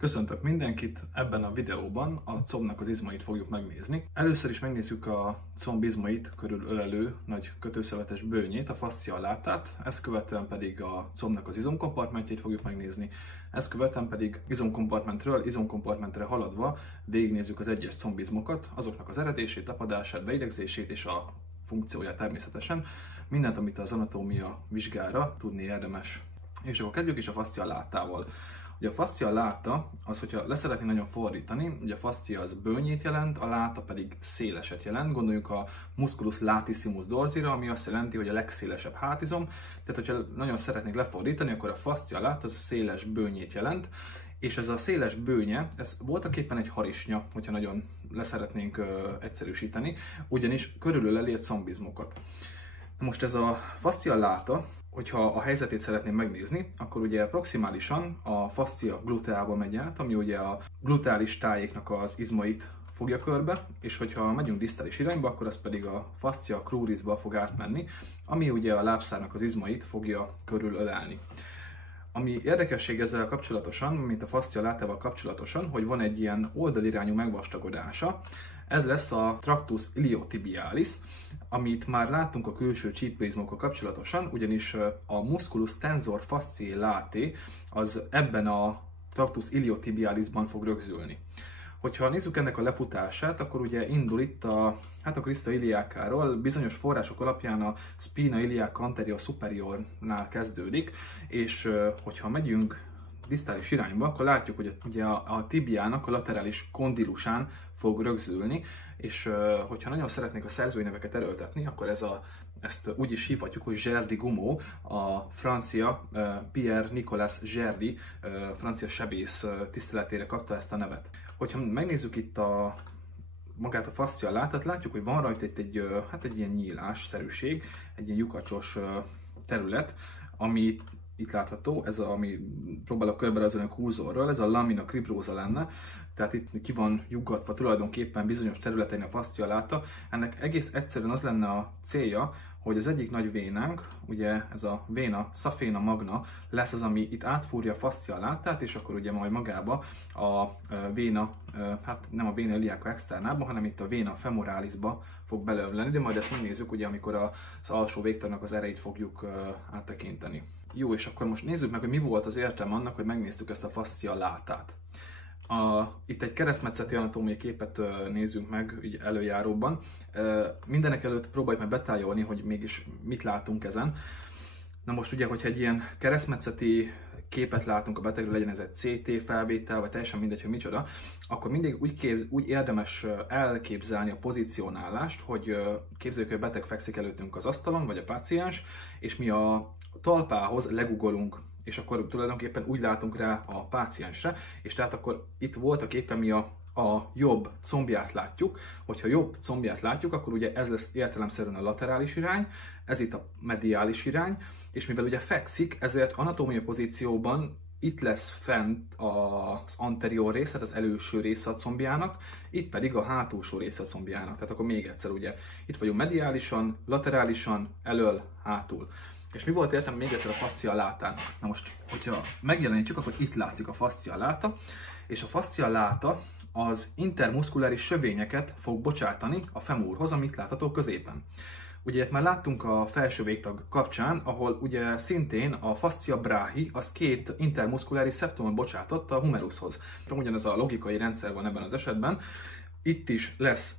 Köszöntök mindenkit! Ebben a videóban a combnak az izmait fogjuk megnézni. Először is megnézzük a comb izmait körülölelő nagy kötőszövetes bőnyét, a fascia latát, ezt követően pedig a combnak az izomkompartmentjét fogjuk megnézni, ezt követően pedig izomkompartmentről izomkompartmentre haladva végignézzük az egyes combizmokat, azoknak az eredését, tapadását, beidegzését és a funkcióját természetesen. Mindent, amit az anatómia vizsgára tudni érdemes. És akkor kezdjük is a fascia latával. Ugye a fascia lata, az, hogyha leszeretni nagyon fordítani, ugye a fascia az bőnyét jelent, a láta pedig széleset jelent. Gondoljunk a musculus latissimus dorsira, ami azt jelenti, hogy a legszélesebb hátizom. Tehát, hogyha nagyon szeretnék lefordítani, akkor a fascia lata az a széles bőnyét jelent. És ez a széles bőnye, ez voltaképpen egy harisnya, hogyha nagyon leszeretnénk egyszerűsíteni, ugyanis körülöleli a combizmokat. Most ez a fascia lata, hogyha a helyzetét szeretném megnézni, akkor ugye proximálisan a fascia gluteába megy át, ami ugye a gluteális tájéknak az izmait fogja körbe, és hogyha megyünk disztális irányba, akkor az pedig a fascia crurisba fog átmenni, ami ugye a lábszárnak az izmait fogja körülölelni. Ami érdekesség ezzel kapcsolatosan, mint a fascia latával kapcsolatosan, hogy van egy ilyen oldalirányú megvastagodása. Ez lesz a tractus iliotibialis, amit már láttunk a külső csípőizmokkal kapcsolatosan, ugyanis a musculus tensor fasciae latae az ebben a tractus iliotibialisban fog rögzülni. Hogyha nézzük ennek a lefutását, akkor ugye indul itt a Crista iliakáról, bizonyos források alapján a spina iliaca anterior superiornál kezdődik, és hogyha megyünk disztális irányba, akkor látjuk, hogy ugye a tibiának a laterális kondilusán fog rögzülni, és hogyha nagyon szeretnék a szerzői neveket erőltetni, akkor ezt úgy is hívhatjuk, hogy Gerdy Gumeau, a francia Pierre Nicolas Gerdy, francia sebész tiszteletére kapta ezt a nevet. Hogyha megnézzük itt magát a fascia latát, látjuk, hogy van rajta itt egy ilyen nyílásszerűség, egy ilyen lyukacsos terület, ami itt látható, ami próbálok körberajzolni a kurzorral, ez a lamina cribrosa lenne, tehát itt ki van juggatva tulajdonképpen bizonyos területein a fascia lata. Ennek egész egyszerűen az lenne a célja, hogy az egyik nagy vénánk, ugye ez a véna safena magna lesz az, ami itt átfúrja a fascia latát, és akkor ugye majd magába a véna, nem a véna iliaca externába, hanem itt a véna femoralisba fog beleömleni, de majd ezt megnézzük, ugye, amikor az alsó végtagnak az erejét fogjuk áttekinteni. Jó, és akkor most nézzük meg, hogy mi volt az értelme annak, hogy megnéztük ezt a fascia latát. Itt egy keresztmetszeti anatómiai képet nézzünk meg így előjáróban. Mindenek előtt próbáljuk meg betájolni, hogy mégis mit látunk ezen. Na most ugye, hogyha egy ilyen keresztmetszeti képet látunk a betegről, legyen ez egy CT felvétel, vagy teljesen mindegy, hogy micsoda, akkor mindig úgy érdemes elképzelni a pozícionálást, hogy képzeljük, hogy a beteg fekszik előttünk az asztalon, vagy a páciens, és mi a talpához legugolunk, és akkor tulajdonképpen úgy látunk rá a páciensre, és tehát akkor itt voltak éppen mi a jobb combját látjuk. Hogyha jobb combját látjuk, akkor ugye ez lesz értelemszerűen a laterális irány, ez itt a mediális irány, és mivel ugye fekszik, ezért anatómiai pozícióban itt lesz fent az anterior része, az előső része a combjának, itt pedig a hátulsó része a combjának. Tehát akkor még egyszer ugye, itt vagyunk mediálisan, laterálisan, elől, hátul. És mi volt értelme még egyszer a fascia latának? Na most, hogyha megjelenítjük, akkor itt látszik a fascia lata, és a fascia lata az intermuszkuláris sövényeket fog bocsátani a femurhoz, amit látható középen. Ugye már láttunk a felső végtag kapcsán, ahol ugye szintén a fascia brachi az két intermuszkuláris szeptumot bocsátott a humerushoz. Ugyanez a logikai rendszer van ebben az esetben. Itt is lesz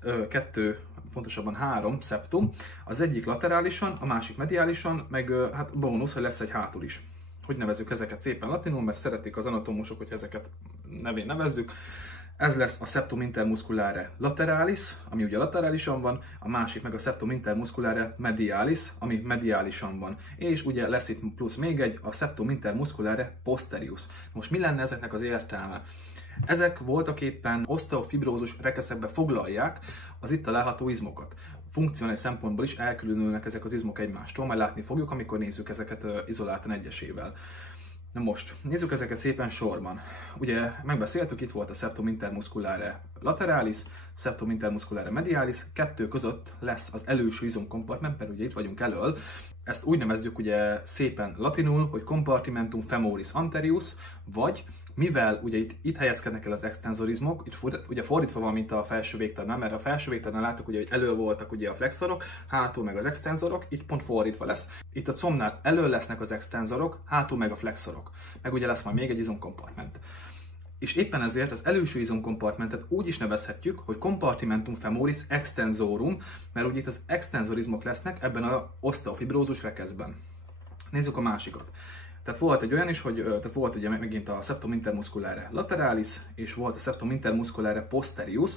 pontosabban három szeptum, az egyik laterálisan, a másik mediálisan, meg bónusz, hogy lesz egy hátul is. Hogy nevezzük ezeket szépen latinul, mert szeretik az anatómusok, hogy ezeket nevén nevezzük. Ez lesz a septum intermusculare lateralis, ami ugye laterálisan van, a másik meg a septum intermusculare medialis, ami mediálisan van. És ugye lesz itt plusz még egy, a septum intermusculare posterius. Most mi lenne ezeknek az értelme? Ezek voltak éppen oszteofibrózus rekeszekbe foglalják az itt található izmokat. Funkcionális szempontból is elkülönülnek ezek az izmok egymástól, majd látni fogjuk, amikor nézzük ezeket izoláltan egyesével. Na most, nézzük ezeket szépen sorban. Ugye megbeszéltük, itt volt a septum intermusculare lateralis, septum intermusculare medialis, kettő között lesz az előső izomkompartment, mert ugye itt vagyunk elől. Ezt úgy nevezzük ugye szépen latinul, hogy compartimentum femoris anterius, vagy mivel ugye itt helyezkednek el az extenzorizmok, itt ugye fordítva van, mint a felső végtagnál, mert a felső végtagnál láttuk, ugye, hogy elől voltak ugye a flexorok, hátul meg az extenzorok, itt pont fordítva lesz. Itt a combnál elől lesznek az extenzorok, hátul meg a flexorok. Meg ugye lesz majd még egy izomkompartment. És éppen ezért az előső izomkompartmentet úgy is nevezhetjük, hogy compartimentum femoris extensorum, mert ugye itt az extenzorizmok lesznek ebben az osteofibrózus rekeszben. Nézzük a másikat. Tehát volt egy olyan is, hogy tehát volt ugye megint a septum intermusculare lateralis, és volt a septum intermusculare posterius.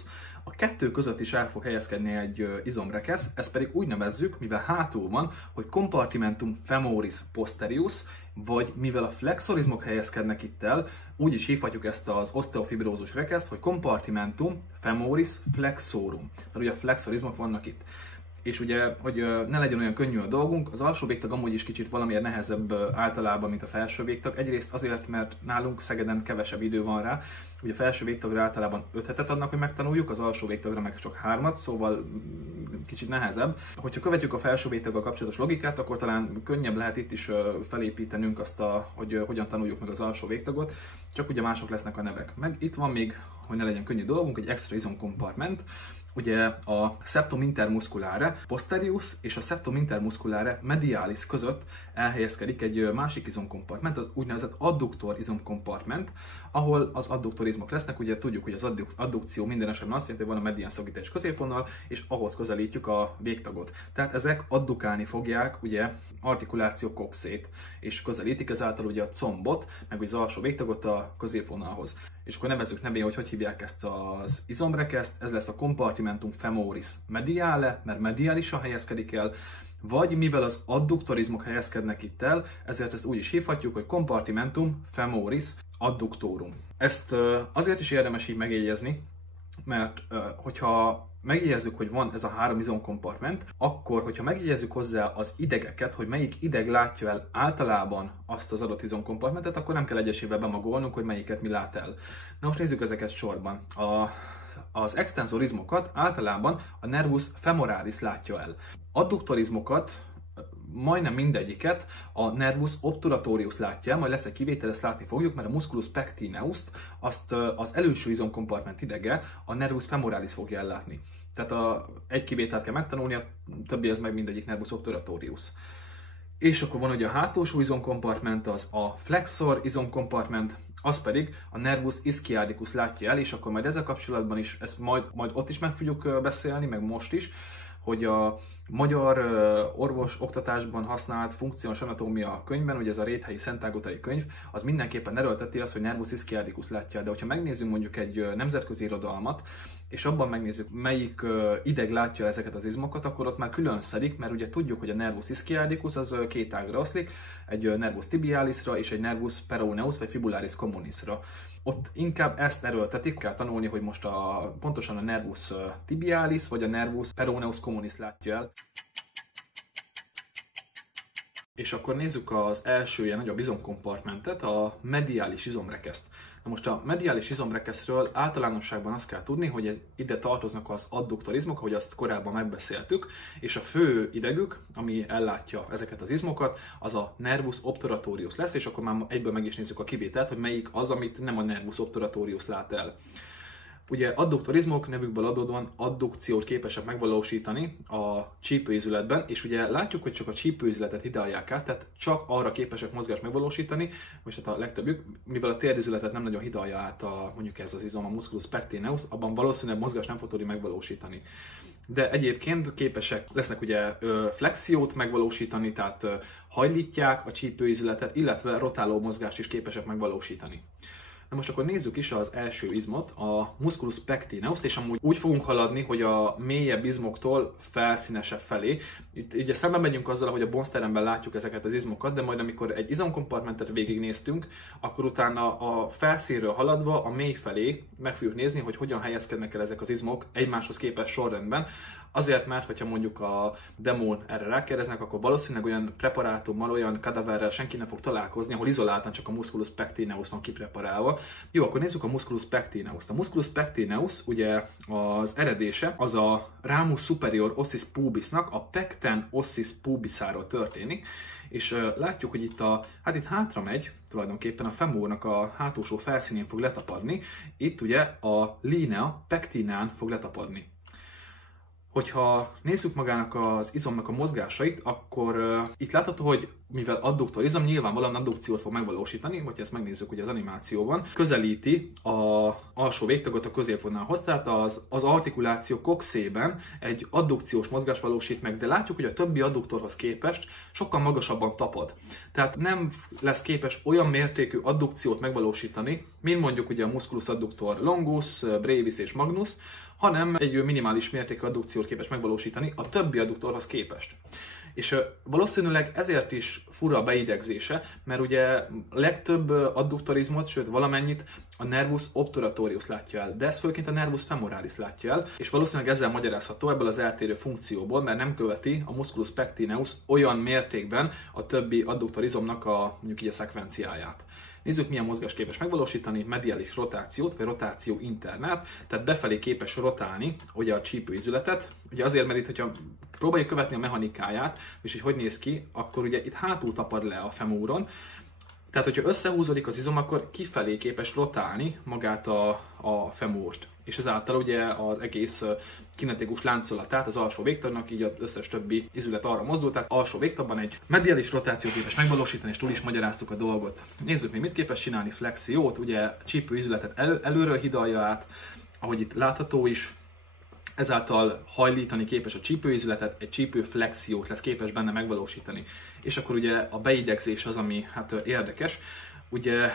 A kettő között is el fog helyezkedni egy izomrekesz, ezt pedig úgy nevezzük, mivel hátul van, hogy compartimentum femoris posterius, vagy mivel a flexorizmok helyezkednek itt el, úgy is hívhatjuk ezt az osteofibrózus rekeszt, hogy compartimentum femoris flexorum. Mert ugye a flexorizmok vannak itt. És ugye, hogy ne legyen olyan könnyű a dolgunk, az alsó végtag amúgy is kicsit valamiért nehezebb általában, mint a felső végtag. Egyrészt azért, mert nálunk Szegeden kevesebb idő van rá. Ugye a felső végtagra általában 5 hetet adnak, hogy megtanuljuk, az alsó végtagra meg csak 3-at, szóval kicsit nehezebb. Hogyha követjük a felső végtaggal kapcsolatos logikát, akkor talán könnyebb lehet itt is felépítenünk azt, hogy hogyan tanuljuk meg az alsó végtagot, csak ugye mások lesznek a nevek. Meg itt van még, hogy ne legyen könnyű dolgunk, egy extra izomkompartment. Ugye a septum intermusculare posterius és a septum intermusculare medialis között elhelyezkedik egy másik izomkompartment, az úgynevezett adduktor izomkompartment, ahol az adduktorizmok lesznek. Ugye tudjuk, hogy az addukció minden esetben azt jelenti, hogy van a medián szagítás középvonal, és ahhoz közelítjük a végtagot. Tehát ezek addukálni fogják ugye artikuláció coxét, és közelítik ezáltal ugye a combot, meg az alsó végtagot a középvonalhoz. És akkor nevezzük nevén, hogy hívják ezt az izomrekeszt, ez lesz a compartimentum femoris mediale, mert mediálisan helyezkedik el, vagy mivel az adduktorizmok helyezkednek itt el, ezért ezt úgy is hívhatjuk, hogy compartimentum femoris adductorum. Ezt azért is érdemes így megjegyezni, mert hogyha megjegyezzük, hogy van ez a 3 izomkompartment, akkor, hogyha megjegyezzük hozzá az idegeket, hogy melyik ideg látja el általában azt az adott izomkompartmentet, akkor nem kell egyesével bemagolnunk, hogy melyiket mi lát el. Na most nézzük ezeket sorban. Az extenzorizmokat általában a nervus femoralis látja el. Adduktorizmokat, majdnem mindegyiket a nervus obturatorius látja el, majd lesz egy kivétel, ezt látni fogjuk, mert a musculus pectineust azt az előső izomkompartment idege a nervus femoralis fogja ellátni. Tehát egy kivételt kell megtanulni, a többi az meg mindegyik nervus obturatorius. És akkor van ugye a hátulsó izomkompartment, az a flexor izomkompartment, az pedig a nervus ischiadicus látja el, és akkor majd ezzel kapcsolatban is, ezt majd ott is meg fogjuk beszélni, meg most is, hogy a magyar orvos oktatásban használt funkciós anatómia könyvben, ugye ez a Réthelyi Szentágotai könyv, az mindenképpen erőlteti azt, hogy nervus ischiadicus látja. De hogyha megnézzünk mondjuk egy nemzetközi irodalmat, és abban megnézzük, melyik ideg látja ezeket az izmokat, akkor ott már külön szedik, mert ugye tudjuk, hogy a nervus ischiadicus az két ágra oszlik, egy nervus tibialisra és egy nervus peroneus vagy fibularis communisra. Ott inkább ezt erőltetik, kell tanulni, hogy most pontosan a nervus tibialis vagy a nervus peroneus communis látja el. És akkor nézzük az első ilyen nagyobb izomkompartmentet, a mediális izomrekeszt. Na most a mediális izomrekesztről általánosságban azt kell tudni, hogy ide tartoznak az adduktorizmok, ahogy azt korábban megbeszéltük, és a fő idegük, ami ellátja ezeket az izmokat, az a nervus obturatorius lesz, és akkor már egyből meg is nézzük a kivételt, hogy melyik az, amit nem a nervus obturatorius lát el. Ugye adduktorizmok nevükből adódóan addukciót képesek megvalósítani a csípőizületben, és ugye látjuk, hogy csak a csípőizületet hidalják át, tehát csak arra képesek mozgást megvalósítani, és hát a legtöbbjük, mivel a térdizületet nem nagyon hidalja át mondjuk ez az izom, a musculus pectineus, abban valószínűleg mozgást nem fog tudni megvalósítani. De egyébként képesek lesznek ugye flexiót megvalósítani, tehát hajlítják a csípőizületet, illetve rotáló mozgást is képesek megvalósítani. Na most akkor nézzük is az első izmot, a musculus pectineust, és amúgy úgy fogunk haladni, hogy a mélyebb izmoktól felszínesebb felé. Itt ugye szemben megyünk azzal, hogy a bonzteremben látjuk ezeket az izmokat, de majd amikor egy izomkompartmentet végignéztünk, akkor utána a felszínről haladva a mély felé meg fogjuk nézni, hogy hogyan helyezkednek el ezek az izmok egymáshoz képest sorrendben. Azért, mert hogyha mondjuk a demón erre rákérdeznek, akkor valószínűleg olyan preparátummal, olyan kadaverrel senki nem fog találkozni, ahol izoláltan csak a musculus pectineus van kipreparálva. Jó, akkor nézzük a musculus pectineust. A musculus pectineus ugye az eredése az a ramus superior ossis pubisnak a pecten ossis pubisáról történik, és látjuk, hogy itt itt hátra megy, tulajdonképpen a femórnak a hátulsó felszínén fog letapadni, itt ugye a linea pectinán fog letapadni. Hogyha nézzük magának az izomnak a mozgásait, akkor itt látható, hogy mivel adduktor izom nyilvánvalóan addukciót fog megvalósítani, hogyha ezt megnézzük ugye az animációban, közelíti az alsó végtagot a középvonalhoz, tehát az artikuláció coxében egy addukciós mozgás valósít meg, de látjuk, hogy a többi adduktorhoz képest sokkal magasabban tapad. Tehát nem lesz képes olyan mértékű addukciót megvalósítani, mint mondjuk ugye a musculus adductor longus, brevis és magnus, hanem egy minimális mértékű addukciót képes megvalósítani a többi adduktorhoz képest. És valószínűleg ezért is fura a beidegzése, mert ugye a legtöbb adduktorizmot, sőt valamennyit a nervus obturatorius látja el, de ez főként a nervus femoralis látja el, és valószínűleg ezzel magyarázható ebből az eltérő funkcióból, mert nem követi a musculus pectineus olyan mértékben a többi adduktorizomnak mondjuk így a szekvenciáját. Nézzük, milyen mozgást képes megvalósítani, mediális rotációt, vagy rotáció internát, tehát befelé képes rotálni ugye a csípőizületet. Ugye azért, mert itt, hogyha próbáljuk követni a mechanikáját, és hogy néz ki, akkor ugye itt hátul tapad le a femóron. Tehát, hogyha összehúzódik az izom, akkor kifelé képes rotálni magát a femórt. És ezáltal ugye az egész kinetikus láncolatát az alsó végtagnak, így az összes többi izület arra mozdul, tehát alsó végtagban egy mediális rotáció képes megvalósítani, és túl is magyaráztuk a dolgot. Nézzük még, mit képes csinálni flexiót, ugye csípőizületet előről hidalja át, ahogy itt látható is, ezáltal hajlítani képes a csípőizületet, egy csípőflexiót lesz képes benne megvalósítani. És akkor ugye a beidegzés az, ami érdekes, ugye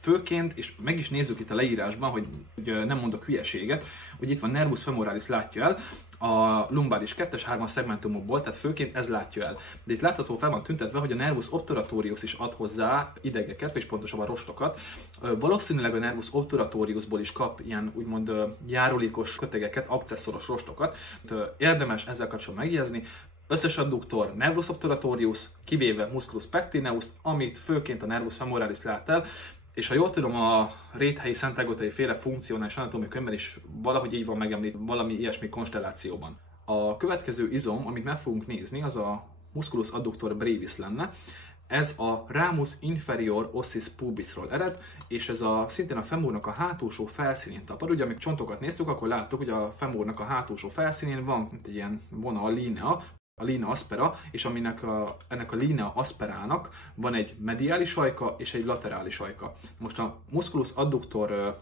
főként, és meg is nézzük itt a leírásban, hogy nem mondok hülyeséget, hogy itt van nervus femoralis látja el, a lumbális 2-3-as szegmentumokból, tehát főként ez látja el. De itt látható fel van tüntetve, hogy a nervus obturatorius is ad hozzá idegeket, és pontosabban rostokat. Valószínűleg a nervus obturatoriusból is kap ilyen úgymond járulékos kötegeket, akcesszoros rostokat. Érdemes ezzel kapcsolatban megjegyezni. Összes adduktor nervus obturatorius, kivéve musculus pectineus, amit főként a nervus femoralis lát el, és ha jól tudom, a réthelyi szentágotai féle funkcionális anatómiai könyvben is valahogy így van megemlítve, valami ilyesmi konstellációban. A következő izom, amit meg fogunk nézni, az a musculus adductor brevis lenne. Ez a ramus inferior ossis pubisról ered, és ez szintén a femórnak a hátulsó felszínén tapad. Ugye, amikor csontokat néztük, akkor láttuk, hogy a femórnak a hátulsó felszínén van egy ilyen vonal, linea, a linea aspera, és ennek a linea asperának van egy mediális ajka és egy laterális ajka. Most a musculus adductor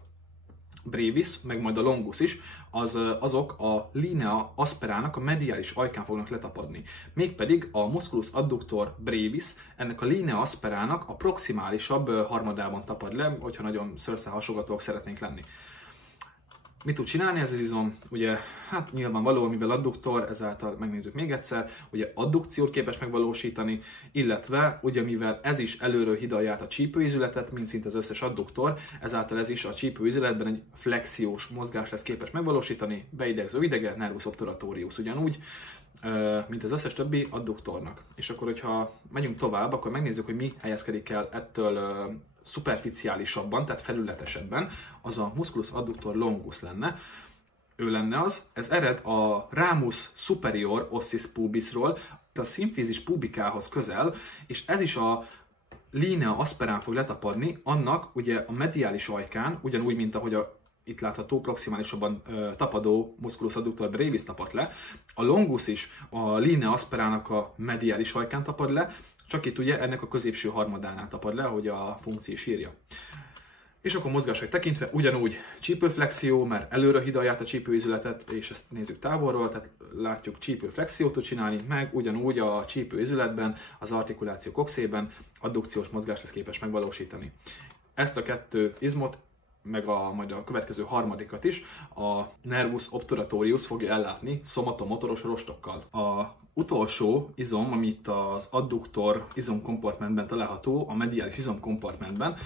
brevis, meg majd a longus is, azok a linea asperának a mediális ajkán fognak letapadni. Mégpedig a musculus adductor brevis ennek a linea asperának a proximálisabb harmadában tapad le, hogyha nagyon szőrszálhasogatóak szeretnénk lenni. Mit tud csinálni ez az izom? Ugye, nyilvánvaló, mivel adduktor, ezáltal megnézzük még egyszer, ugye addukciót képes megvalósítani, illetve ugye mivel ez is előről hidalja át a csípőizületet, mint szinte az összes adduktor, ezáltal ez is a csípőizületben egy flexiós mozgás lesz képes megvalósítani, beidegző idege, nervus obturatorius ugyanúgy, mint az összes többi adduktornak. És akkor, hogyha megyünk tovább, akkor megnézzük, hogy mi helyezkedik el ettől szuperficiálisabban, tehát felületesebben, az a musculus adductor longus lenne. Ő lenne az, ez ered a ramus superior ossis pubisról, a szimfizis pubikához közel, és ez is a linea asperán fog letapadni, annak ugye a mediális ajkán, ugyanúgy, mint ahogy itt látható proximálisabban tapadó musculus adductor brevis tapad le, a longus is a linea asperának a mediális ajkán tapad le, csak itt ugye ennek a középső harmadánál tapad le, ahogy a funkció is írja. És akkor mozgásai tekintve ugyanúgy csípőflexió, mert előre hidalja át a csípőizületet, és ezt nézzük távolról, tehát látjuk csípőflexiót tud csinálni, meg ugyanúgy a csípőizületben, az artikuláció coxében addukciós mozgást lesz képes megvalósítani. Ezt a kettő izmot, meg majd a következő harmadikat is, a nervus obturatorius fogja ellátni szomatomotoros rostokkal. A utolsó izom, amit az adduktor izomkompartmentben található, a mediális izomkompartmentben,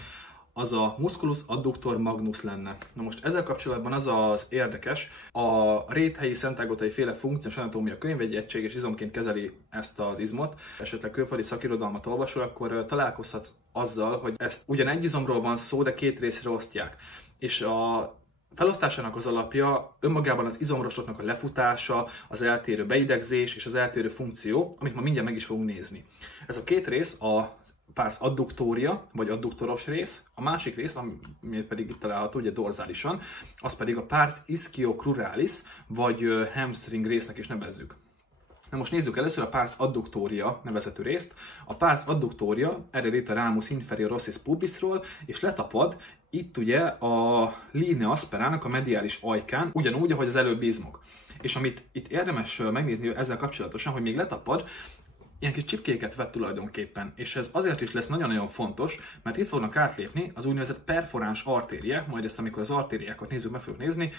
az a musculus adductor magnus lenne. Na most ezzel kapcsolatban az az érdekes, a Réthelyi Szentágotai féle funkciós anatómia könyv egy egységes izomként kezeli ezt az izmot. Esetleg külföldi szakirodalmat olvasol, akkor találkozhatsz azzal, hogy ezt ugyan egy izomról van szó, de két részre osztják. És a felosztásának az alapja önmagában az izomrostoknak a lefutása, az eltérő beidegzés és az eltérő funkció, amit ma mindjárt meg is fogunk nézni. Ez a két rész a pars adductoria, vagy adduktoros rész, a másik rész, ami pedig itt található, ugye dorzálisan, az pedig a pars ischiocruralis, vagy hamstring résznek is nevezzük. Na most nézzük először a pars adductoria nevezetű részt. A pars adductoria eredeti a ramus inferior ossis pubisról, és letapad itt ugye a linea asperának a mediális ajkán, ugyanúgy, ahogy az előbbi izmok. És amit itt érdemes megnézni ezzel kapcsolatosan, hogy még letapad, ilyen kis csipkéket vett tulajdonképpen, és ez azért is lesz nagyon-nagyon fontos, mert itt fognak átlépni az úgynevezett perforáns artérie, majd ezt amikor az artériákat nézzük, meg fogjuk nézni.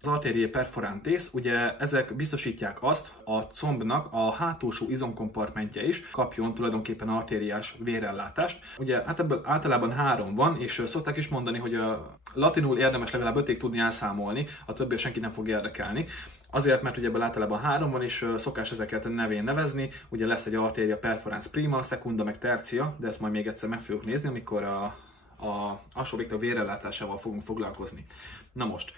Az arterie perforantes, ugye ezek biztosítják azt, a combnak a hátulsó izomkompartmentje is kapjon tulajdonképpen artériás vérellátást. Ugye hát ebből általában 3 van, és szokták is mondani, hogy a latinul érdemes legalább 5-ig tudni elszámolni, a többi senki nem fog érdekelni. Azért, mert ugye ebből általában 3 van, és szokás ezeket nevén nevezni. Ugye lesz egy arteria perforans prima, secunda meg tertia, de ezt majd még egyszer meg fogjuk nézni, amikor a alsó végtag vérellátásával fogunk foglalkozni. Na most,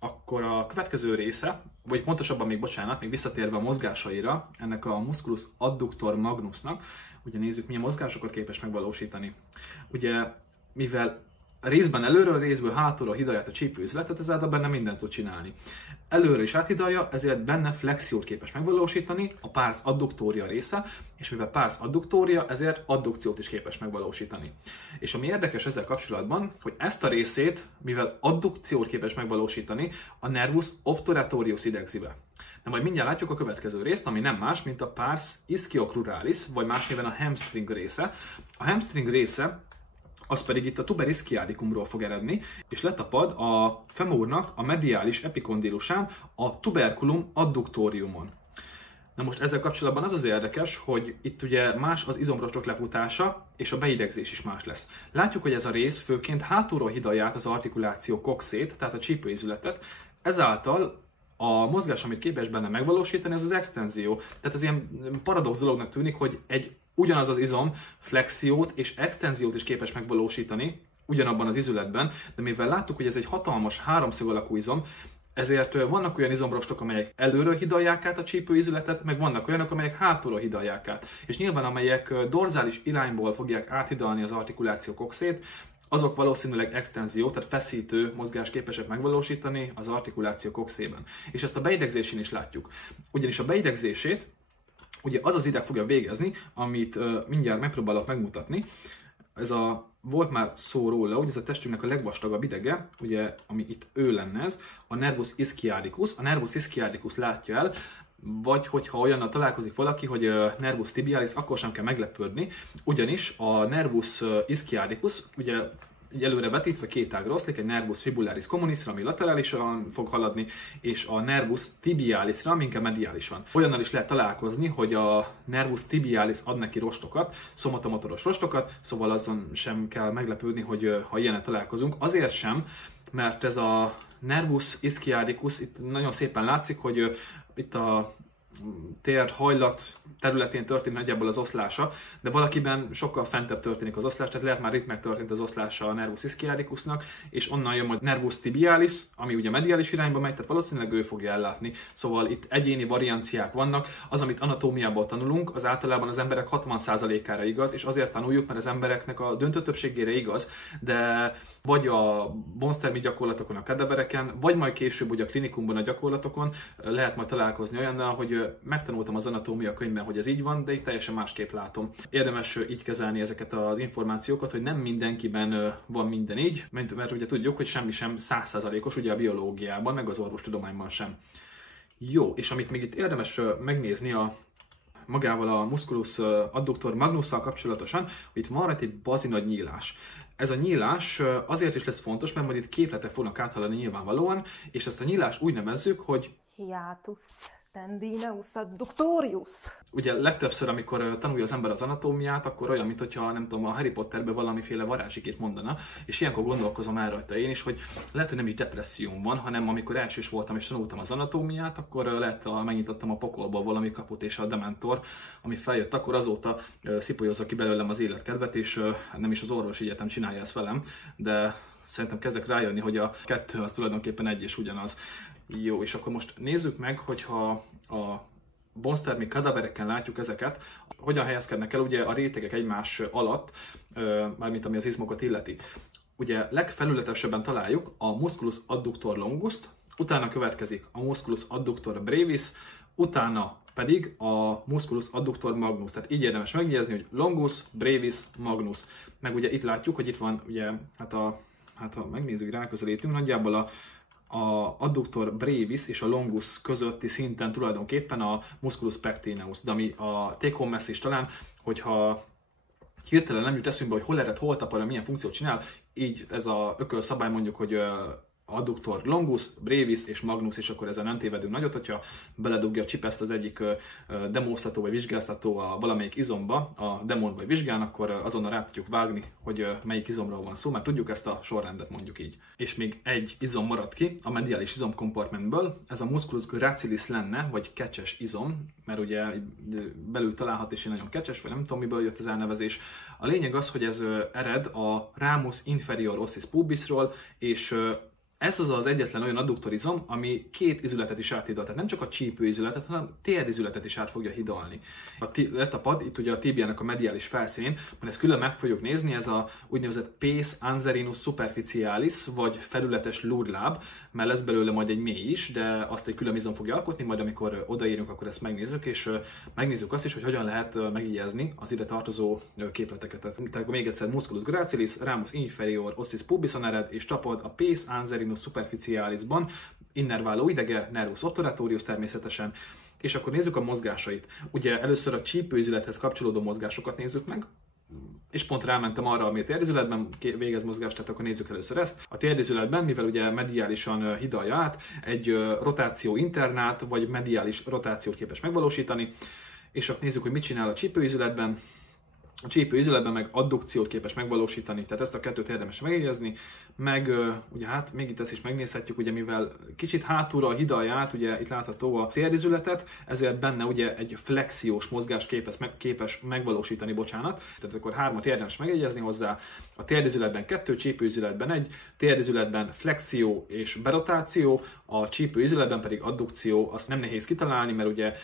akkor a következő része, vagy pontosabban még bocsánat, még visszatérve a mozgásaira, ennek a musculus adductor magnusnak, ugye nézzük, milyen mozgásokat képes megvalósítani. Ugye, mivel részben előről, részből hátulról hidalja a csípőizületet, ezáltal benne mindent tud csinálni. Előre is áthidalja, ezért benne flexiót képes megvalósítani, a pars adductoria része, és mivel pars adductoria, ezért addukciót is képes megvalósítani. És ami érdekes ezzel kapcsolatban, hogy ezt a részét, mivel addukciót képes megvalósítani, a nervus obturatorius idegzibe. De majd mindjárt látjuk a következő részt, ami nem más, mint a pars ischiocruralis, vagy más néven a hamstring része. A hamstring része az pedig itt a tuber ischiadicumról fog eredni, és letapad a femurnak a mediális epikondilusán, a tuberculum adductoriumon. Na most ezzel kapcsolatban az az érdekes, hogy itt ugye más az izomrostok lefutása, és a beidegzés is más lesz. Látjuk, hogy ez a rész főként hátulról hidalja át az artikuláció coxét, tehát a csípőizületet, ezáltal a mozgás, amit képes benne megvalósítani, az az extenzió. Tehát ez ilyen paradox dolognak tűnik, hogy ugyanaz az izom flexiót és extenziót is képes megvalósítani ugyanabban az izületben, de mivel láttuk, hogy ez egy hatalmas háromszög alakú izom, ezért vannak olyan izomrostok, amelyek előről hidalják át a csípőizületet, meg vannak olyanok, amelyek hátulról hidalják át. És nyilván amelyek dorzális irányból fogják áthidalni az artikuláció coxét, azok valószínűleg extenzió, tehát feszítő mozgást képesek megvalósítani az artikuláció coxében. És ezt a beidegzésén is látjuk. Ugyanis a beidegzését ugye az az ideg fogja végezni, amit mindjárt megpróbálok megmutatni. Ez volt már szó róla, hogy ez a testünknek a legvastagabb idege, ugye, ami itt ő lenne ez, a nervus ischiadicus. A nervus ischiadicus látja el, vagy hogyha olyannal találkozik valaki, hogy nervus tibialis, akkor sem kell meglepődni, ugyanis a nervus ischiadicus, ugye így előre vetítve két ágra oszlik, egy nervus fibularis communisra, ami laterálisan fog haladni, és a nervus tibialisra, ami inkább mediálisan. Olyannal is lehet találkozni, hogy a nervus tibialis ad neki rostokat, szomatomotoros rostokat, szóval azon sem kell meglepődni, hogy ha ilyenet találkozunk. Azért sem, mert ez a nervus ischiadicus itt nagyon szépen látszik, hogy itt a tér, hajlat területén történik nagyjából az oszlása, de valakiben sokkal fentebb történik az oszlás, tehát lehet már itt megtörtént az oszlása a nervus ischiadicusnak, és onnan jön majd nervus tibialis, ami ugye mediális irányba megy, tehát valószínűleg ő fogja ellátni. Szóval itt egyéni varianciák vannak. Az, amit anatómiából tanulunk, az általában az emberek 60%-ára igaz, és azért tanuljuk, mert az embereknek a döntő többségére igaz, de vagy a bonsztermi gyakorlatokon, a kadavereken, vagy majd később ugye a klinikumban a gyakorlatokon lehet majd találkozni olyannal, hogy megtanultam az anatómia könyvben, hogy ez így van, de itt teljesen másképp látom. Érdemes így kezelni ezeket az információkat, hogy nem mindenkiben van minden így, mert ugye tudjuk, hogy semmi sem 100%-os ugye a biológiában, meg az orvostudományban sem. Jó, és amit még itt érdemes megnézni magával a musculus adductor magnusszal kapcsolatosan, hogy itt van rajta egy bazi nagy nyílás. Ez a nyílás azért is lesz fontos, mert majd itt képletek fognak áthaladni nyilvánvalóan, és ezt a nyílást úgy nevezzük, hogy hiatus. Tendinous adductorius. Ugye legtöbbször, amikor tanulja az ember az anatómiát, akkor olyan, mintha nem tudom, a Harry Potterben valamiféle varázsikét mondana, és ilyenkor gondolkozom el rajta én is, hogy lehet, hogy nem is depresszióm van, hanem amikor elsős voltam és tanultam az anatómiát, akkor megnyitottam a pokolból valami kaput, és a dementor, ami feljött, akkor azóta szipolyozza ki belőlem az életkedvet, és nem is az orvosi egyetem csinálja ezt velem, de szerintem kezdek rájönni, hogy a kettő az tulajdonképpen egy és ugyanaz. Jó, és akkor most nézzük meg, hogyha a bonsztermi kadavereken látjuk ezeket, hogyan helyezkednek el ugye a rétegek egymás alatt, mármint ami az izmokat illeti. Ugye legfelületesebben találjuk a musculus adductor longust, utána következik a musculus adductor brevis, utána pedig a musculus adductor magnus. Tehát így érdemes megjegyezni, hogy longus, brevis, magnus. Meg ugye itt látjuk, hogy itt van ugye, ha megnézzük, ráközelítünk, nagyjából a adductor brevis és a longus közötti szinten tulajdonképpen a musculus pectineus, de ami a take home message talán, hogyha hirtelen nem jut eszünkbe, hogy hol ered, hol tapad, milyen funkciót csinál, így ez a ökölszabály mondjuk, hogy adductor longus, brevis és magnus, és akkor ezen nem tévedünk nagyot, hogyha beledugja a csipeszt az egyik demóztató vagy vizsgáztató a valamelyik izomba, a demón vagy vizsgán, akkor azonnal rá tudjuk vágni, hogy melyik izomról van szó, mert tudjuk ezt a sorrendet mondjuk így. És még egy izom maradt ki a mediális izomkompartmentből, ez a musculus gracilis lenne, vagy kecses izom, mert ugye belül találhat és nagyon kecses, vagy nem tudom miből jött az elnevezés. A lényeg az, hogy ez ered a ramus inferior ossis pubisról, és ez az egyetlen olyan adduktorizom, ami két izületet is áthidal, tehát nem csak a csípőizületet, hanem a térdizületet is át fogja hidalni. Letapad itt ugye a tibiának a mediális felszínén, mert ezt külön meg fogjuk nézni, ez a úgynevezett pes anserinus superficialis, vagy felületes lúrláb, mert lesz belőle majd egy mély is, de azt egy külön izom fogja alkotni, majd amikor odaérünk, akkor ezt megnézzük, és megnézzük azt is, hogy hogyan lehet megjegyezni az ide tartozó képleteket. Tehát még egyszer musculus gracilis, ramus inferior ossis pubison ered, és tapad a pes anserinus superficialisban, innerváló idege, nervus obturatorius természetesen, és akkor nézzük a mozgásait. Ugye először a csípőizülethez kapcsolódó mozgásokat nézzük meg, és pont rámentem arra, ami a térdizületben végez mozgást, tehát akkor nézzük először ezt. A térdizületben, mivel ugye mediálisan hidalja át, egy rotáció internát, vagy mediális rotációt képes megvalósítani, és akkor nézzük, hogy mit csinál a csípőizületben. A csípőizületben meg addukciót képes megvalósítani, tehát ezt a kettőt érdemes megjegyezni, meg ugye hát még itt ezt is megnézhetjük, ugye mivel kicsit hátulra hidalja át, ugye itt látható a térdizületet, ezért benne ugye egy flexiós mozgás képes megvalósítani, bocsánat, tehát akkor 3-at érdemes megjegyezni hozzá, a térdizületben 2, csípőizületben 1, térdizületben flexió és berotáció, a csípőizületben pedig addukció, azt nem nehéz kitalálni, mert ugye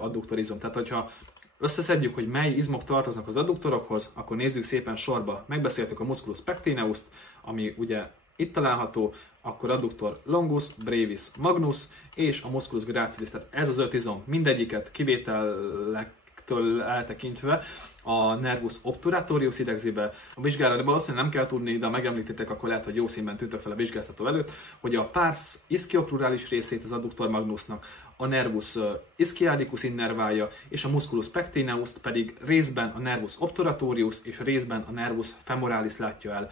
adduktorizom, tehát hogyha összeszedjük, hogy mely izmok tartoznak az adduktorokhoz, akkor nézzük szépen sorba. Megbeszéltük a musculus pectineust, ami ugye itt található, akkor adduktor longus, brevis, magnus, és a musculus gracilis. Tehát ez az 5 izom, mindegyiket kivételektől eltekintve a nervus obturatorius idegzibe. A vizsgálatban valószínűleg nem kell tudni, de ha megemlítitek, akkor lehet, hogy jó színben tűntök fel a vizsgáztató előtt, hogy a pars ischiochrurális részét az adduktor magnusnak, a nervus ischiadicus innervája és a musculus pectineust pedig részben a nervus obturatorius és részben a nervus femoralis látja el.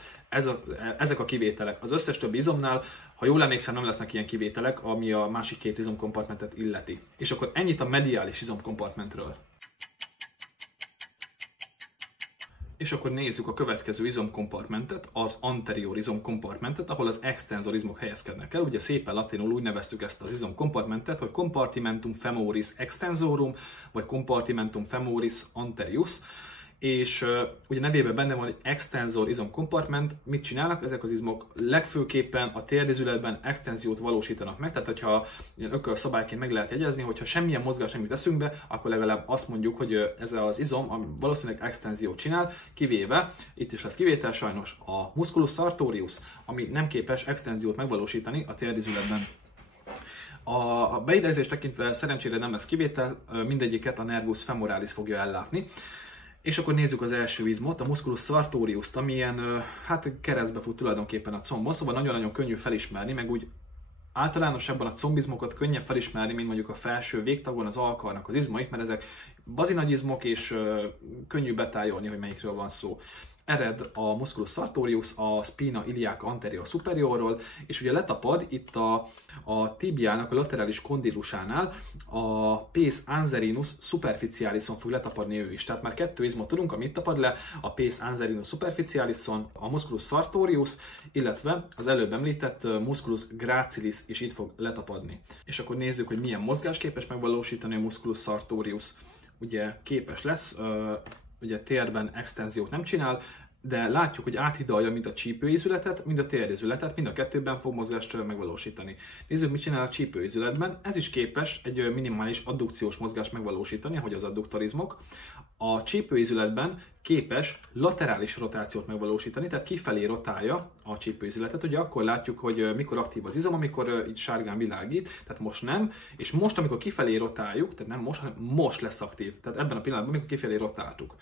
Ezek a kivételek. Az összes többi izomnál, ha jól emlékszem, nem lesznek ilyen kivételek, ami a másik két izomkompartmentet illeti. És akkor ennyit a mediális izomkompartmentről. És akkor nézzük a következő izomkompartmentet, az anterior izomkompartmentet, ahol az extenzor izmok helyezkednek el. Ugye szépen latinul úgy neveztük ezt az izomkompartmentet, hogy compartimentum femoris extensorum, vagy compartimentum femoris anterius. És ugye nevében benne van egy extenzor izomkompartment. Mit csinálnak? Ezek az izmok legfőképpen a térdizületben extenziót valósítanak meg, tehát hogyha ilyen ökölszabályként meg lehet jegyezni, hogyha semmilyen mozgás nem jut eszünkbe, akkor legalább azt mondjuk, hogy ez az izom, ami valószínűleg extenziót csinál, kivéve, itt is lesz kivétel sajnos, a musculus sartorius, ami nem képes extenziót megvalósítani a térdizületben. A beidegzést tekintve szerencsére nem lesz kivétel, mindegyiket a nervus femoralis fogja ellátni. És akkor nézzük az első izmot, a musculus sartoriust, ami ilyen, hát keresztbe fut tulajdonképpen a combon, szóval nagyon-nagyon könnyű felismerni, meg úgy általánosabban a combizmokat könnyebb felismerni, mint mondjuk a felső végtagon az alkarnak az izmait, mert ezek bazinagyizmok, és könnyű betájolni, hogy melyikről van szó. ered a musculus sartorius a spina iliaca anterior superiorról, és ugye letapad itt a tibiának a laterális kondilusánál, a pes anserinus superficialison fog letapadni ő is. Tehát már 2 izmot tudunk, amit tapad le, a pes anserinus superficialison, a musculus sartorius, illetve az előbb említett musculus gracilis is itt fog letapadni. És akkor nézzük, hogy milyen mozgás képes megvalósítani a musculus sartorius. Ugye képes lesz, ugye térben extenziót nem csinál, de látjuk, hogy áthidalja mind a csípőizületet, mind a térdizületet, mind a kettőben fog mozgást megvalósítani. Nézzük, mit csinál a csípőizületben. Ez is képes egy minimális addukciós mozgást megvalósítani, ahogy az adduktorizmok. A csípőizületben képes laterális rotációt megvalósítani, tehát kifelé rotálja a csípőizületet. Ugye akkor látjuk, hogy mikor aktív az izom, amikor itt sárgán világít, tehát most nem, és most, amikor kifelé rotáljuk, tehát nem most, hanem most lesz aktív. Tehát ebben a pillanatban, amikor kifelé rotáltuk.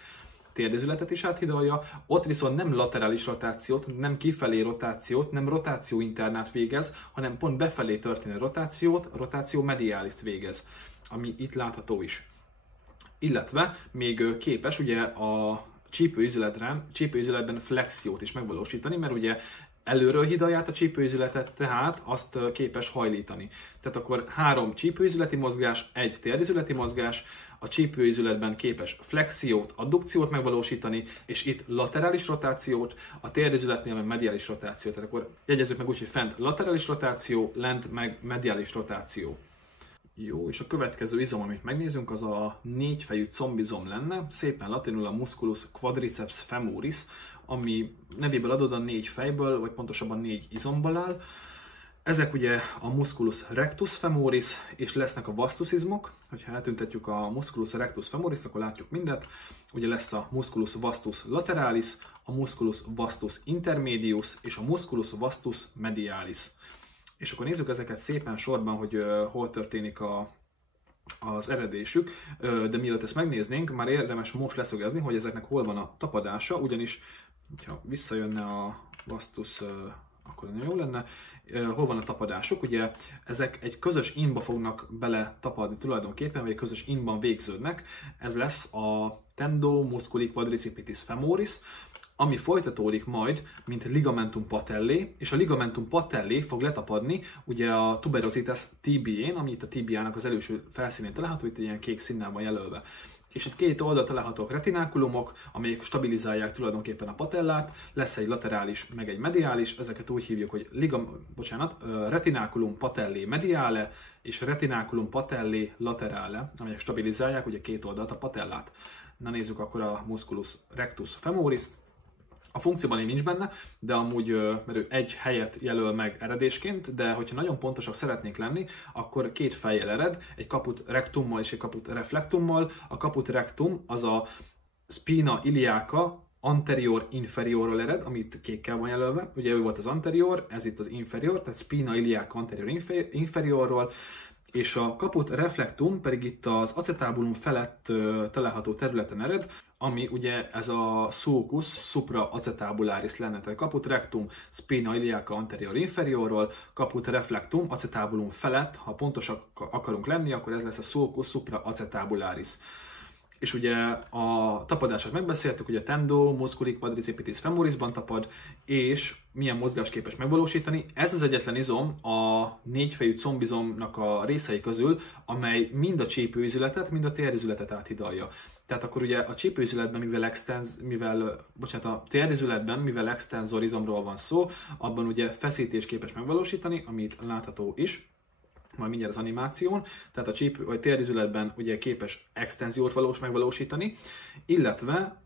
Térdizületet is áthidalja, ott viszont nem laterális rotációt, nem kifelé rotációt, nem rotáció internát végez, hanem pont befelé történő rotációt, rotáció mediálist végez, ami itt látható is. Illetve még képes ugye a csípőizületben flexiót is megvalósítani, mert ugye előről hidalja át a csípőizületet, tehát azt képes hajlítani. Tehát akkor 3 csípőizületi mozgás, 1 térdizületi mozgás, a csípőizületben képes flexiót, addukciót megvalósítani, és itt laterális rotációt, a térdizületnél meg mediális rotációt. Tehát akkor jegyezzük meg úgy, hogy fent laterális rotáció, lent meg mediális rotáció. Jó, és a következő izom, amit megnézünk, az a 4 fejű combizom lenne, szépen latinul a musculus quadriceps femoris, ami nevéből adódóan 4 fejből, vagy pontosabban 4 izomból áll. Ezek ugye a musculus rectus femoris, és lesznek a vastus izmok. Ha eltüntetjük a musculus rectus femoris, akkor látjuk mindet. Ugye lesz a musculus vastus lateralis, a musculus vastus intermedius és a musculus vastus medialis. És akkor nézzük ezeket szépen sorban, hogy hol történik az eredésük, de mielőtt ezt megnéznénk, már érdemes most leszögezni, hogy ezeknek hol van a tapadása, ugyanis ha visszajönne a vastus, akkor nagyon jó lenne. Hol van a tapadásuk? Ugye ezek egy közös inba fognak bele tapadni tulajdonképpen, vagy egy közös inban végződnek. Ez lesz a tendo musculi quadricipitis femoris, ami folytatódik majd, mint ligamentum patellae, és a ligamentum patellae fog letapadni ugye a tuberositas tibiae, ami itt a tibiának az előső felszínén található, itt ilyen kék színnel van jelölve. És itt két oldalt találhatók retinákulumok, amelyek stabilizálják tulajdonképpen a patellát, lesz egy laterális, meg egy mediális, ezeket úgy hívjuk, hogy retinákulum patellae mediale és retinákulum patellae laterale, amelyek stabilizálják ugye két oldalt a patellát. Na nézzük akkor a musculus rectus femoris. A funkcióban nincs benne, de amúgy mert ő egy helyet jelöl meg eredésként, de hogyha nagyon pontosak szeretnénk lenni, akkor két fejjel ered, egy caput rectummal és egy caput reflectummal. A caput rectum az a spina iliaca anterior inferiorról ered, amit kékkel van jelölve. Ugye ő volt az anterior, ez itt az inferior, tehát spina iliaca anterior inferiorról. És a caput reflectum pedig itt az acetabulum felett található területen ered, ami ugye ez a sulcus supraacetabuláris lenne. Tehát caput rectum spina iliaca anterior inferiorról, caput reflectum acetabulum felett, ha pontosak akarunk lenni, akkor ez lesz a sulcus supraacetabuláris. És ugye a tapadását megbeszéltük, hogy a tendo musculi quadricipitis femorisban tapad, és milyen mozgást képes megvalósítani. Ez az egyetlen izom a négyfejű combizomnak a részei közül, amely mind a csípőizületet, mind a térdizületet áthidalja. Tehát akkor ugye a csípőizületben, a térdizületben, mivel extenzor izomról van szó, abban ugye feszítés képes megvalósítani, amit látható is, majd mindjárt az animáción, tehát a térdizületben ugye képes extenziót megvalósítani, illetve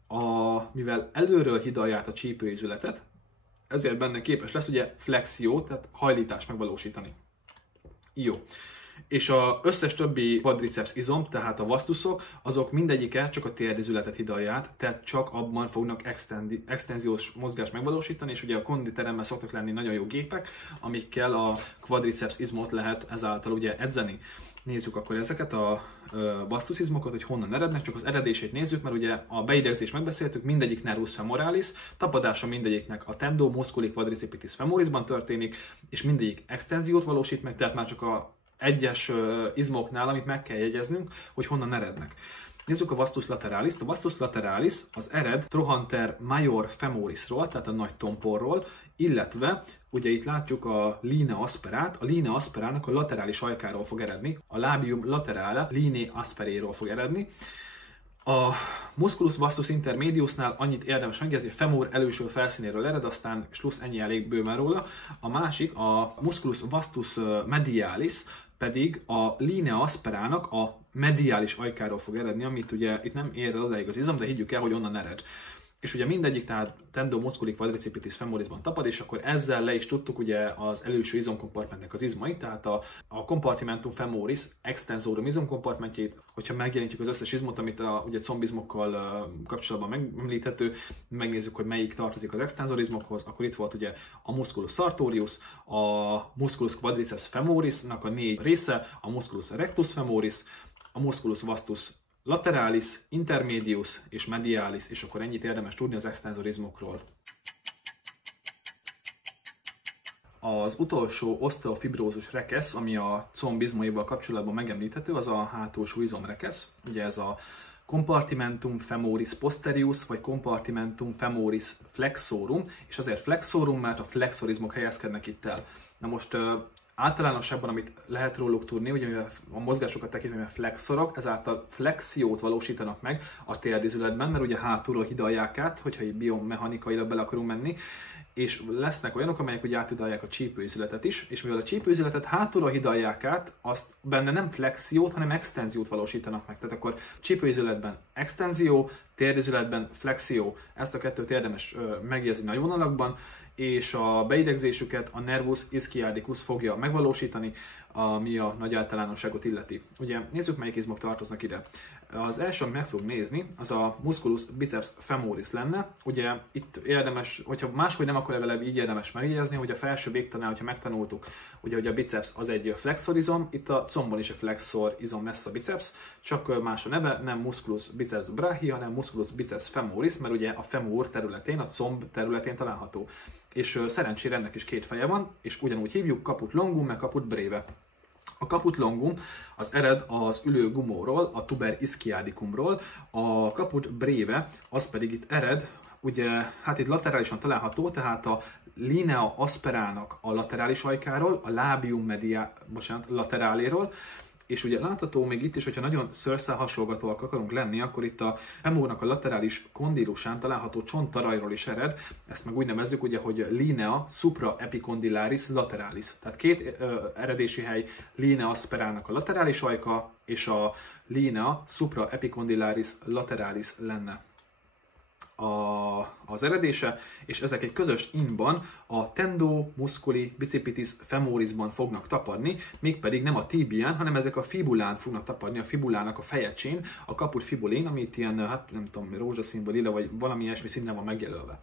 mivel előről hidalja át a csípőizületet, ezért benne képes lesz ugye flexiót, tehát hajlítást megvalósítani. Jó. És az összes többi quadriceps izom, tehát a vastusok, azok mindegyike csak a térdizületet hidalja át, tehát csak abban fognak extenziós mozgást megvalósítani, és ugye a konditeremben szoktak lenni nagyon jó gépek, amikkel a quadriceps izmot lehet ezáltal ugye edzeni. Nézzük akkor ezeket a vastusizmokat, hogy honnan erednek, csak az eredését nézzük, mert ugye a beidegzést megbeszéltük, mindegyik nervus femoralis, tapadása mindegyiknek a tendo musculi quadricipitis femorisban történik, és mindegyik extenziót valósít meg, tehát már csak a egyes izmoknál, amit meg kell jegyeznünk, hogy honnan erednek. Nézzük a vastus lateralis. A vastus lateralis az ered trochanter major femorisról, tehát a nagy tomporról, illetve ugye itt látjuk a linea asperát, a linea asperának a laterális ajkáról fog eredni, a labium laterale linea asperéről fog eredni. A musculus vastus intermediusnál annyit érdemes megjegyezni, hogy femur előső felszínéről ered, aztán slusz, ennyi elég bőven róla. A másik, a musculus vastus medialis pedig a linea asperának a mediális ajkáról fog eredni, amit ugye itt nem ér el odáig az izom, de higgyük el, hogy onnan ered. És ugye mindegyik, tehát tendo musculi quadricipitis femorisban tapad, és akkor ezzel le is tudtuk ugye az előső izomkompartmentnek az izmait, tehát a compartimentum femoris extensorum izomkompartmentjét, hogyha megjelenítjük az összes izmot, amit ugye combizmokkal kapcsolatban megemlíthető, megnézzük, hogy melyik tartozik az extensorizmokhoz, akkor itt volt ugye a musculus sartorius, a musculus quadriceps femorisnak a 4 része, a musculus rectus femoris, a musculus vastus lateralis, intermedius és medialis, és akkor ennyit érdemes tudni az extensorizmokról. Az utolsó osteofibrózus rekesz, ami a combizmaival kapcsolatban megemlíthető, az a hátulsó izomrekesz. Ugye ez a compartimentum femoris posterius, vagy compartimentum femoris flexorum, és azért flexorum, mert a flexorizmok helyezkednek itt el. Na most általánosságban, amit lehet róluk tudni, ugye a mozgásokat tekintve, mert flexorok, ezáltal flexiót valósítanak meg a térdizületben, mert ugye hátulról hidalják át, hogyha így biomechanikailag bele akarunk menni, és lesznek olyanok, amelyek ugye áthidalják a csípőizületet is, és mivel a csípőizületet hátulról hidalják át, azt benne nem flexiót, hanem extenziót valósítanak meg. Tehát akkor csípőizületben extenzió, térdizületben flexió, ezt a kettőt érdemes megjegyezni nagy vonalakban, és a beidegzésüket a nervus ischiadicus fogja megvalósítani, ami a nagy általánosságot illeti. Ugye nézzük, melyik izmok tartoznak ide. Az első, amit meg fogunk nézni, az a musculus biceps femoris lenne. Ugye itt érdemes, hogyha máshogy nem, akkor legalább így érdemes megjegyezni, hogy a felső végtanál, hogyha megtanultuk, ugye, hogy a biceps az egy flexorizom, itt a combon is a flexorizom lesz a biceps, csak más a neve, nem musculus biceps brachii, hanem musculus biceps femoris, mert ugye a femur területén, a comb területén található. És szerencsére ennek is 2 feje van, és ugyanúgy hívjuk caput longum, meg caput breve. A caput longum az ered az ülő gumóról, a tuber ischiadicumról, a caput breve az pedig itt ered, ugye, hát itt laterálisan található, tehát a linea asperának a laterális ajkáról, a labium lateraléről, és ugye látható még itt is, hogyha nagyon szőrszál hasonlgatóak akarunk lenni, akkor itt a femornak a laterális kondilusán található csonttarajról is ered, ezt meg úgy nevezzük, ugye, hogy linea supraepicondylaris lateralis. Tehát 2 eredési hely, linea asperának a laterális ajka, és a linea supraepicondylaris lateralis lenne az eredése, és ezek egy közös inban a tendo musculi bicipitis femorisban fognak tapadni, mégpedig nem a tibián, hanem ezek a fibulán fognak tapadni, a fibulának a fejecsén, a caput fibulin, amit ilyen, hát nem tudom, rózsaszín vagy lila, vagy valami ilyesmi színen van megjelölve.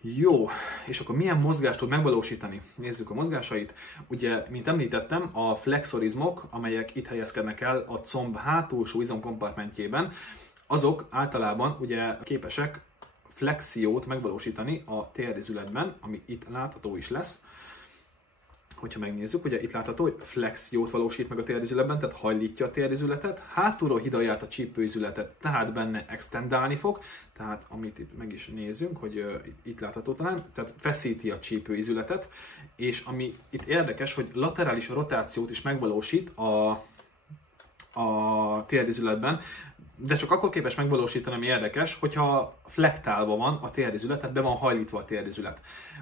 Jó, és akkor milyen mozgást tud megvalósítani? Nézzük a mozgásait. Ugye, mint említettem, a flexorizmok, amelyek itt helyezkednek el a comb hátulsó izomkompartmentjében, azok általában ugye képesek flexiót megvalósítani a térdizületben, ami itt látható is lesz. Hogyha megnézzük, ugye itt látható, hogy flexiót valósít meg a térdizületben, tehát hajlítja a térdizületet, hátulról hidalja át a csípőizületet, tehát benne extendálni fog, tehát amit itt meg is nézzünk, hogy itt látható talán, tehát feszíti a csípőizületet, és ami itt érdekes, hogy laterális rotációt is megvalósít a térdizületben, de csak akkor képes megvalósítani, ami érdekes, hogyha flektálva van a térdizület, tehát be van hajlítva a térdizület.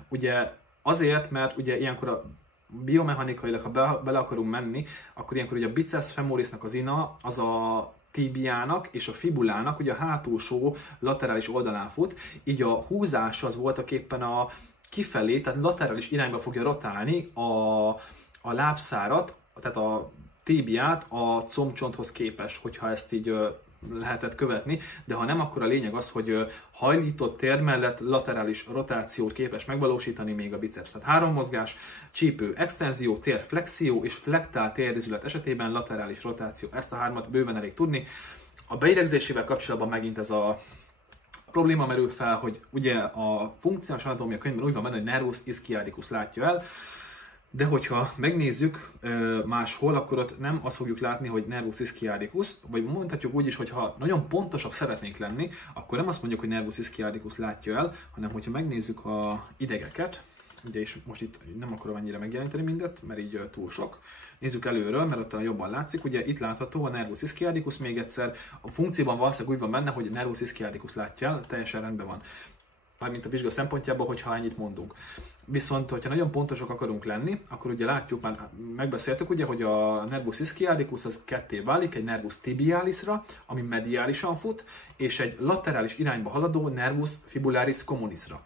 Ugye azért, mert ugye ilyenkor a biomechanikailag, ha bele akarunk menni, akkor ilyenkor ugye a biceps femorisnak az ina, az a tibiának és a fibulának ugye a hátulsó laterális oldalán fut, így a húzás az voltaképpen a kifelé, tehát laterális irányba fogja rotálni a lábszárat, tehát a tibiát a combcsonthoz képest, hogyha ezt így lehetett követni, de ha nem, akkor a lényeg az, hogy hajlított tér mellett laterális rotációt képes megvalósítani még a biceps. Tehát 3 mozgás, csípő extenzió, tér flexió és flektál térdizület esetében laterális rotáció. Ezt a 3-at bőven elég tudni. A beidegzésével kapcsolatban megint ez a probléma merül fel, hogy ugye a funkciós anatómia könyvben úgy van benne, hogy nervus ischiadicus látja el, De hogyha megnézzük máshol, akkor ott nem azt fogjuk látni, hogy nervus ischiadicus, vagy mondhatjuk úgy is, hogy ha nagyon pontosak szeretnénk lenni, akkor nem azt mondjuk, hogy nervus ischiadicus látja el, hanem hogyha megnézzük a idegeket, ugye és most itt nem akarom ennyire megjeleníteni mindet, mert így túl sok. Nézzük előről, mert ott jobban látszik, ugye itt látható a nervus ischiadicus még egyszer, a funkcióban valószínűleg úgy van benne, hogy a nervus ischiadicus látja el, teljesen rendben van. Mármint a vizsga szempontjából, hogyha ennyit mondunk. Viszont, hogyha nagyon pontosak akarunk lenni, akkor ugye látjuk, már megbeszéltük ugye, hogy a nervus ischiadicus az ketté válik egy nervus tibialisra, ami mediálisan fut, és egy laterális irányba haladó nervus fibularis communisra.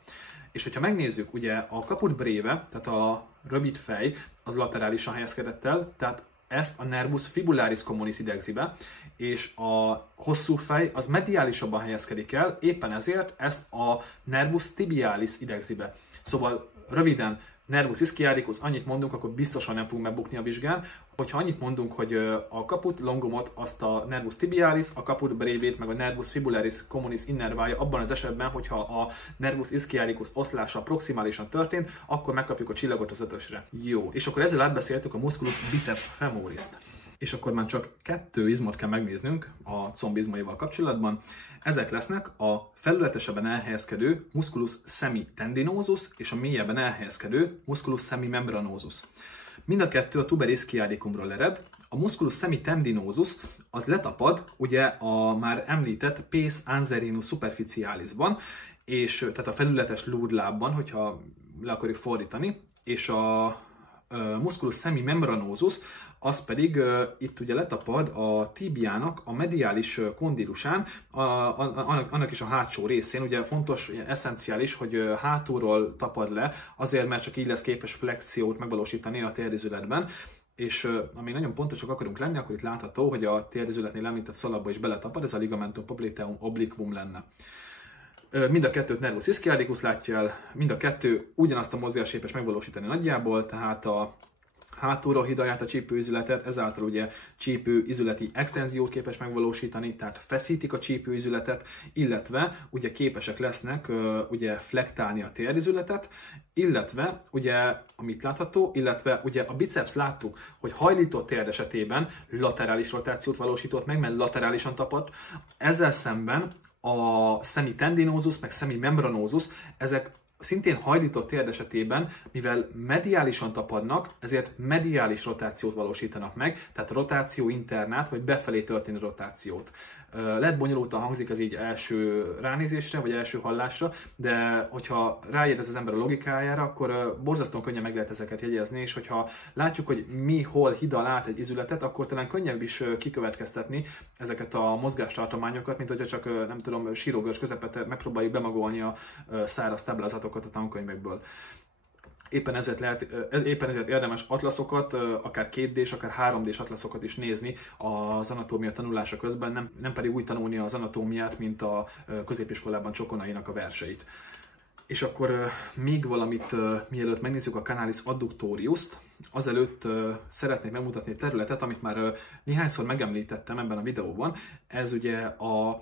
És hogyha megnézzük, ugye a caput breve, tehát a rövid fej, az laterálisan helyezkedett el, tehát ezt a nervus fibularis communis idegzi be, és a hosszú fej az mediálisabban helyezkedik el, éppen ezért ezt a nervus tibialis idegzi be. Szóval röviden, nervus ischiadicus, annyit mondunk, akkor biztosan nem fogunk megbukni a vizsgán. Hogyha annyit mondunk, hogy a caput longumot, azt a nervus tibialis, a caput brevét, meg a nervus fibularis communis innerválja, abban az esetben, hogyha a nervus ischiadicus oszlása proximálisan történt, akkor megkapjuk a csillagot az 5-ösre. Jó, és akkor ezzel átbeszéltük a musculus biceps femoris-t. És akkor már csak 2 izmot kell megnéznünk a comb izmaival kapcsolatban. Ezek lesznek a felületesebben elhelyezkedő musculus semitendinosus és a mélyebben elhelyezkedő musculus semimembranosus. Mind a kettő a tuber ischiadicumról ered. A musculus semitendinosus az letapad ugye a már említett pes anserinus superficialisban, és tehát a felületes lúdlábban, hogyha le akarjuk fordítani, és a musculus semimembranosus az pedig itt ugye letapad a tíbiának a mediális kondilusán, annak is a hátsó részén. Ugye fontos, eszenciális, hogy hátulról tapad le, azért mert csak így lesz képes flexiót megvalósítani a térdizületben. És ami nagyon pontosak akarunk lenni, akkor itt látható, hogy a térdizületnél említett szalagba is beletapad, ez a ligamentum popliteum obliquum lenne. Mind a kettőt nervus ischiadicus látja el, mind a kettő ugyanazt a mozgást képes megvalósítani nagyjából, tehát a hátulról hidalják a csípőizületet, ezáltal ugye csípőizületi extenziót képes megvalósítani, tehát feszítik a csípőizületet, illetve ugye képesek lesznek ugye flektálni a térdizületet, illetve ugye, amit látható, illetve ugye a biceps láttuk, hogy hajlított térd esetében laterális rotációt valósított meg, mert laterálisan tapadt. Ezzel szemben a semitendinosus meg semimembranosus, ezek szintén hajlított térd esetében, mivel mediálisan tapadnak, ezért mediális rotációt valósítanak meg, tehát rotáció internát, vagy befelé történő rotációt. Lehet bonyolultan hangzik ez így első ránézésre, vagy első hallásra, de hogyha ráérez az ember a logikájára, akkor borzasztóan könnyen meg lehet ezeket jegyezni, és hogyha látjuk, hogy mi hol hidal át egy izületet, akkor talán könnyebb is kikövetkeztetni ezeket a mozgástartományokat, mint hogyha csak, nem tudom, sírógörcs közepette megpróbáljuk bemagolni a száraz táblázatokat a tankönyvekből. Éppen ezért érdemes atlaszokat, akár 2D-s, akár 3D-s atlaszokat is nézni az anatómia tanulása közben, nem pedig úgy tanulni az anatómiát, mint a középiskolában Csokonainak a verseit. És akkor még valamit, mielőtt megnézzük a canalis adductoriust, azelőtt szeretnék megmutatni egy területet, amit már néhányszor megemlítettem ebben a videóban. Ez ugye a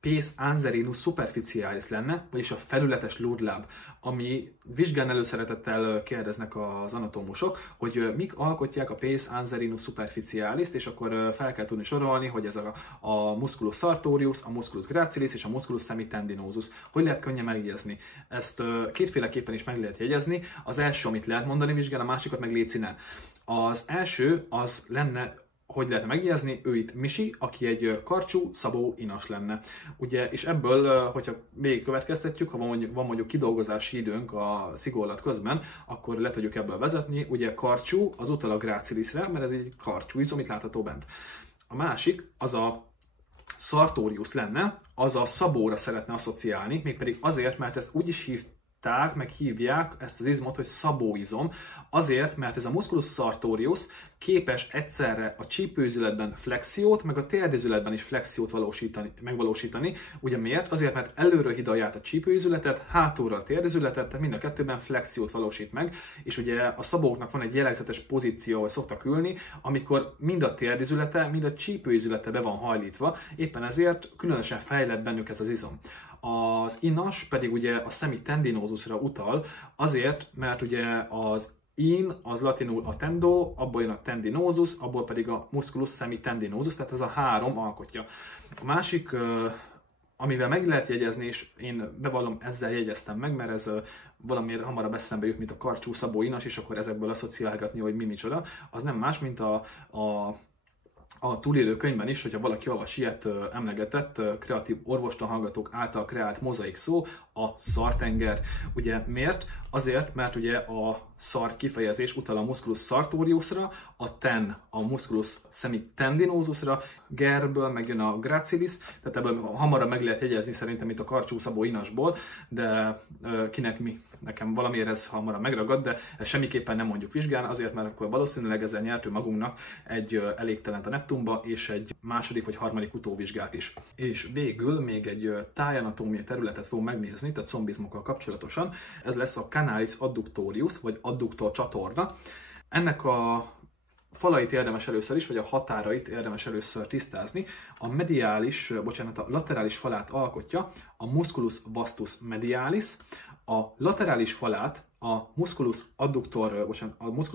pes anserinus superficialis lenne, vagyis a felületes lúdláb, ami vizsgán előszeretettel kérdeznek az anatómusok, hogy mik alkotják a pes anserinus superficialis-t, és akkor fel kell tudni sorolni, hogy ez a musculus sartorius, a musculus gracilis és a musculus semitendinosus. Hogy lehet könnyen megjegyezni? Ezt kétféleképpen is meg lehet jegyezni. Az első, amit lehet mondani vizsgán, a másikat meg léci ne. Az első az lenne, hogy lehetne megjegyezni, ő itt Misi, aki egy karcsú, szabó inas lenne. Ugye, és ebből, hogyha végigkövetkeztetjük, ha van mondjuk kidolgozási időnk a szigorlat közben, akkor le tudjuk ebből vezetni. Ugye karcsú, az utal a gracilisre, mert ez egy karcsú izom, itt látható bent. A másik, az a sartorius lenne, az a szabóra szeretne asszociálni, mégpedig azért, mert ezt úgy is hívták, meg hívják ezt az izmot, hogy szabóizom, azért, mert ez a musculus sartorius képes egyszerre a csípőizületben flexiót, meg a térdizületben is flexiót megvalósítani. Ugye miért? Azért, mert előről hidalja át a csípőizületet, hátulra a térdizületet, tehát mind a kettőben flexiót valósít meg, és ugye a szabóknak van egy jellegzetes pozíció, hogy szoktak ülni, amikor mind a térdizülete, mind a csípőizülete be van hajlítva, éppen ezért különösen fejlett bennük ez az izom. Az inas pedig ugye a semitendinosusra utal, azért, mert ugye az in az latinul a tendo, abból jön a tendinosus, abból pedig a musculus semitendinosus, tehát ez a három alkotja. A másik, amivel meg lehet jegyezni, és én bevallom, ezzel jegyeztem meg, mert ez valamiért hamarabb eszembe jut, mint a karcsú Szabó Inas, és akkor ezekből asszociálgatni, hogy mi micsoda, az nem más, mint a túlélő könyvben is, hogyha valaki olvas ilyet emlegetett, kreatív orvostan hallgatók által kreált mozaik szó, a szartenger. Ugye miért? Azért, mert ugye a szar kifejezés utal a musculus sartoriusra, a ten a musculus semitendinosusra, gerből megjön a gracilis, tehát ebből hamarabb meg lehet jegyezni szerintem itt a karcsú Szabó Inasból, de kinek mi? Nekem valamiért ez hamarabb megragad, de ezt semmiképpen nem mondjuk vizsgálni, azért, mert akkor valószínűleg ezzel nyertünk magunknak egy elégtelent a Neptunba, és egy második vagy harmadik utóvizsgát is. És végül még egy tájanatómia területet fogunk megnézni, tehát combizmokkal kapcsolatosan. Ez lesz a canalis adductorius, vagy adduktor csatorna. Ennek a falait érdemes először is, vagy a határait érdemes először tisztázni. A laterális falát alkotja a musculus vastus medialis, a laterális falát a musculus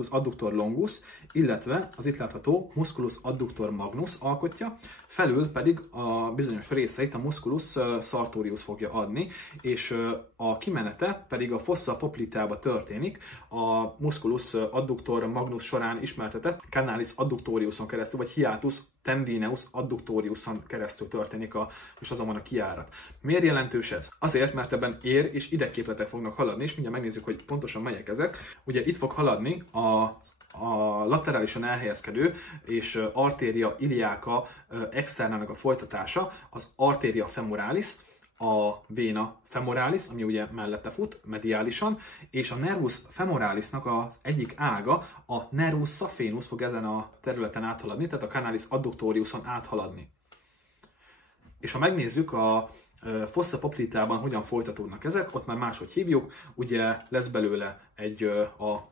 adductor longus, illetve az itt látható musculus adductor magnus alkotja, felül pedig a bizonyos részeit a musculus sartorius fogja adni, és a kimenete pedig a fossa poplitába történik, a musculus adductor magnus során ismertetett canalis adductoriuson keresztül, vagy hiatus tendineus adductoriuson keresztül történik és azon van a kijárat. Miért jelentős ez? Azért, mert ebben ér és idegképletek fognak haladni, és mindjárt megnézzük, hogy pontosan melyek ezek. Ugye itt fog haladni a laterálisan elhelyezkedő és arteria iliaca externának a folytatása, az arteria femoralis, a vena femoralis, ami ugye mellette fut, mediálisan, és a nervus femoralisnak az egyik ága, a nervus saphenus fog ezen a területen áthaladni, tehát a canalis adductoriuson áthaladni. És ha megnézzük a fossa poplitában hogyan folytatódnak ezek, ott már máshogy hívjuk, ugye lesz belőle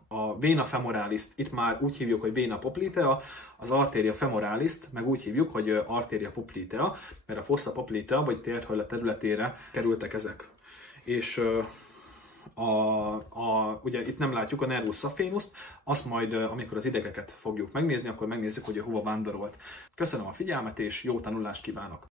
a vena femoralist, itt már úgy hívjuk, hogy vena poplitea, az arteria femoralist meg úgy hívjuk, hogy arteria poplitea, mert a fossa poplitea vagy térhölle területére kerültek ezek. És ugye itt nem látjuk a nervus saphenust, azt majd, amikor az idegeket fogjuk megnézni, akkor megnézzük, hogy hova vándorolt. Köszönöm a figyelmet, és jó tanulást kívánok!